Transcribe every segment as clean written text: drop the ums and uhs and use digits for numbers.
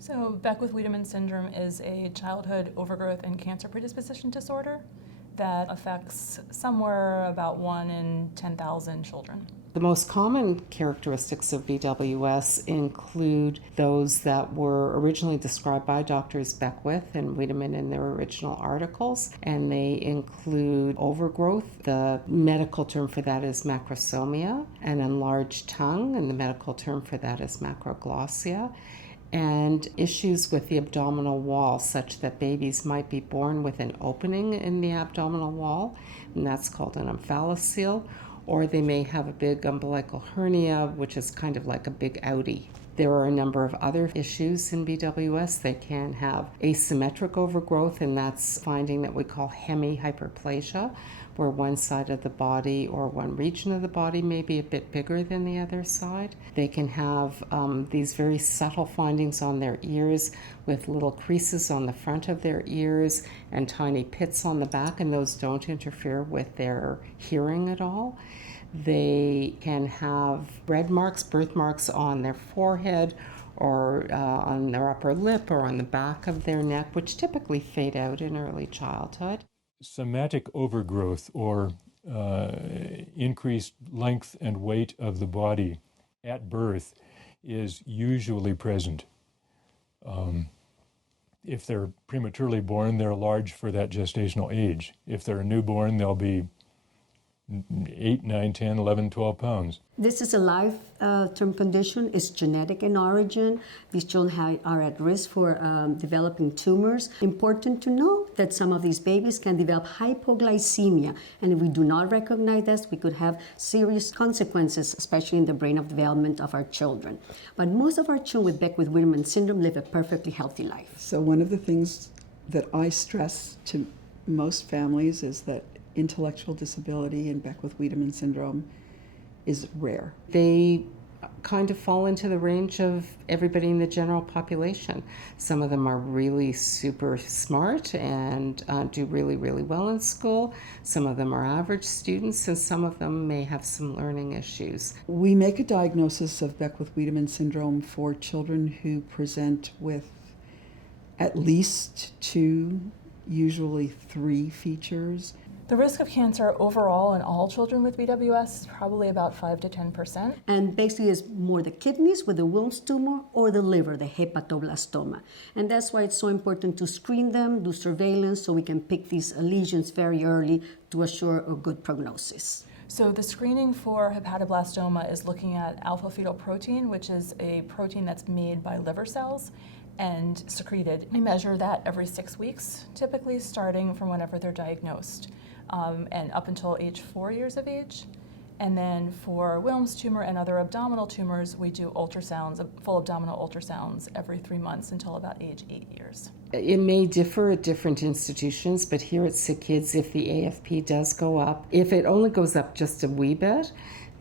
So Beckwith-Wiedemann syndrome is a childhood overgrowth and cancer predisposition disorder that affects somewhere about 1 in 10,000 children. The most common characteristics of BWS include those that were originally described by Doctors Beckwith and Wiedemann in their original articles, and they include overgrowth. The medical term for that is macrosomia, an enlarged tongue, and the medical term for that is macroglossia, and issues with the abdominal wall, such that babies might be born with an opening in the abdominal wall, and that's called an omphalocele, or they may have a big umbilical hernia, which is kind of like a big outie. There are a number of other issues in BWS. They can have asymmetric overgrowth, and that's finding that we call hemihyperplasia, where one side of the body or one region of the body may be a bit bigger than the other side. They can have these very subtle findings on their ears with little creases on the front of their ears and tiny pits on the back, and those don't interfere with their hearing at all. They can have red marks, birthmarks on their forehead or on their upper lip or on the back of their neck, which typically fade out in early childhood. Somatic overgrowth, or increased length and weight of the body at birth, is usually present. If they're prematurely born, they're large for that gestational age. If they're a newborn, they'll be 8, 9, 10, 11, 12 pounds. This is a life-term condition. It's genetic in origin. These children are at risk for developing tumors. Important to know that some of these babies can develop hypoglycemia, and if we do not recognize this, we could have serious consequences, especially in the brain of development of our children. But most of our children with Beckwith-Wiedemann syndrome live a perfectly healthy life. So one of the things that I stress to most families is that intellectual disability and Beckwith-Wiedemann syndrome is rare. They kind of fall into the range of everybody in the general population. Some of them are really super smart and do really, really well in school. Some of them are average students, and some of them may have some learning issues. We make a diagnosis of Beckwith-Wiedemann syndrome for children who present with at least 2, usually 3 features. The risk of cancer overall in all children with BWS is probably about 5 to 10%. And basically it's more the kidneys with the Wilms tumor or the liver, the hepatoblastoma. And that's why it's so important to screen them, do surveillance, so we can pick these lesions very early to assure a good prognosis. So the screening for hepatoblastoma is looking at alpha-fetoprotein, which is a protein that's made by liver cells and secreted. We measure that every 6 weeks, typically starting from whenever they're diagnosed. And up until age 4 years of age. And then for Wilms tumor and other abdominal tumors, we do ultrasounds, full abdominal ultrasounds every 3 months until about age 8 years. It may differ at different institutions, but here at Sick Kids, if the AFP does go up, if it only goes up just a wee bit,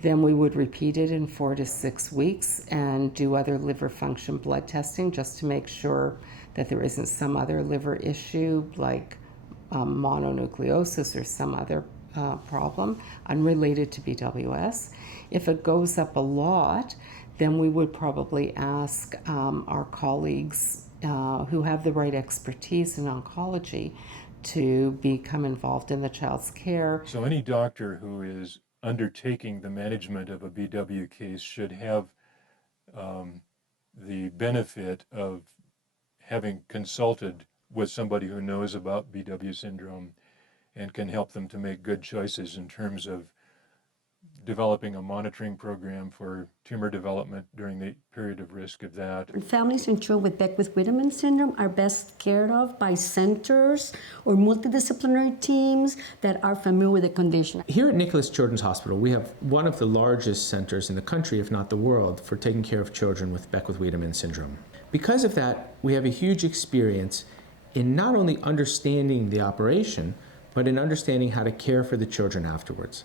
then we would repeat it in 4 to 6 weeks and do other liver function blood testing just to make sure that there isn't some other liver issue like mononucleosis or some other problem unrelated to BWS. If it goes up a lot, then we would probably ask our colleagues who have the right expertise in oncology to become involved in the child's care. So any doctor who is undertaking the management of a BW case should have the benefit of having consulted with somebody who knows about BW syndrome and can help them to make good choices in terms of developing a monitoring program for tumor development during the period of risk of that. Families and children with Beckwith-Wiedemann syndrome are best cared of by centers or multidisciplinary teams that are familiar with the condition. Here at Nicholas Children's Hospital, we have one of the largest centers in the country, if not the world, for taking care of children with Beckwith-Wiedemann syndrome. Because of that, we have a huge experience in not only understanding the operation, but in understanding how to care for the children afterwards.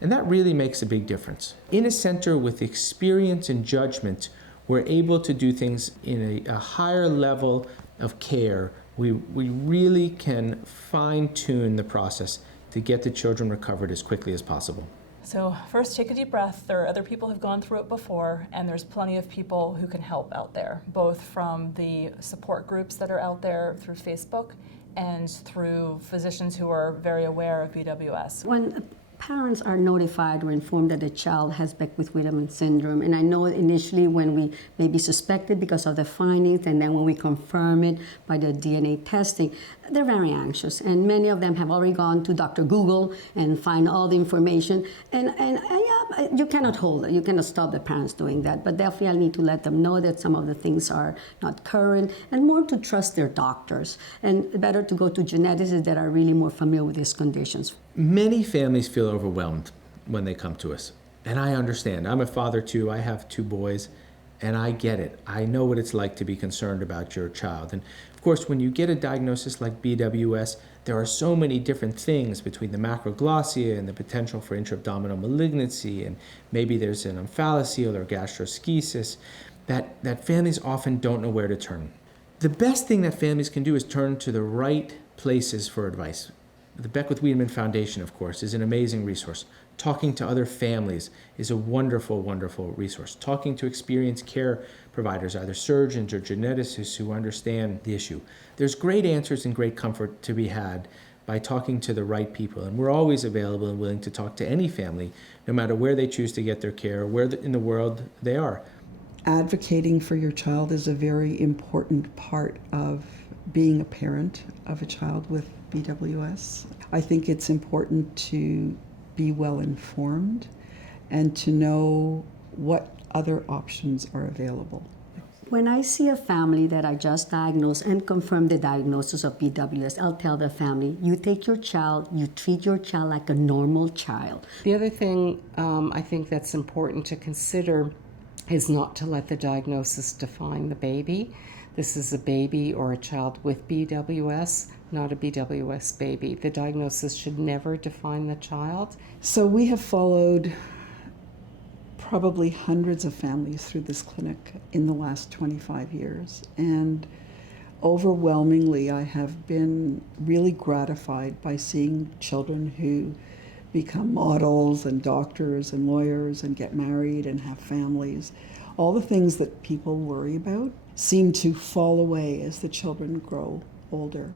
And that really makes a big difference. In a center with experience and judgment, we're able to do things in a higher level of care. We really can fine-tune the process to get the children recovered as quickly as possible. So first, take a deep breath. There are other people who've gone through it before, and there's plenty of people who can help out there, both from the support groups that are out there through Facebook and through physicians who are very aware of BWS. When parents are notified or informed that a child has Beckwith-Wiedemann syndrome, and I know initially when we maybe suspected because of the findings, and then when we confirm it by the DNA testing, they're very anxious, and many of them have already gone to Dr. Google and find all the information, and yeah, you cannot hold it, you cannot stop the parents doing that, but definitely I need to let them know that some of the things are not current, and more to trust their doctors, and better to go to geneticists that are really more familiar with these conditions. Many families feel overwhelmed when they come to us, and I understand. I'm a father too. I have 2 boys, and I get it. I know what it's like to be concerned about your child. And of course, when you get a diagnosis like BWS, there are so many different things between the macroglossia and the potential for intra-abdominal malignancy, and maybe there's an omphalocele or gastroschisis, that families often don't know where to turn. The best thing that families can do is turn to the right places for advice. The Beckwith-Wiedemann Foundation, of course, is an amazing resource. Talking to other families is a wonderful, wonderful resource. Talking to experienced care providers, either surgeons or geneticists who understand the issue. There's great answers and great comfort to be had by talking to the right people. And we're always available and willing to talk to any family, no matter where they choose to get their care or where in the world they are. Advocating for your child is a very important part of being a parent of a child with BWS. I think it's important to be well informed and to know what other options are available. When I see a family that I just diagnosed and confirm the diagnosis of BWS, I'll tell the family, you take your child, you treat your child like a normal child. The other thing I think that's important to consider is not to let the diagnosis define the baby. This is a baby or a child with BWS, not a BWS baby. The diagnosis should never define the child. So we have followed probably hundreds of families through this clinic in the last 25 years. And overwhelmingly, I have been really gratified by seeing children who become models and doctors and lawyers and get married and have families. All the things that people worry about seem to fall away as the children grow older.